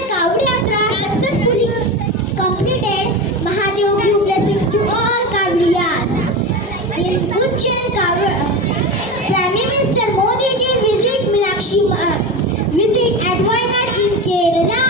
Ujjain Kavod Yatra successfully completed. Mahadev give blessings to all Kavodiyas. In Ujjain Kavod, Prime Minister Modi ji visit at Wayanad in Kerala.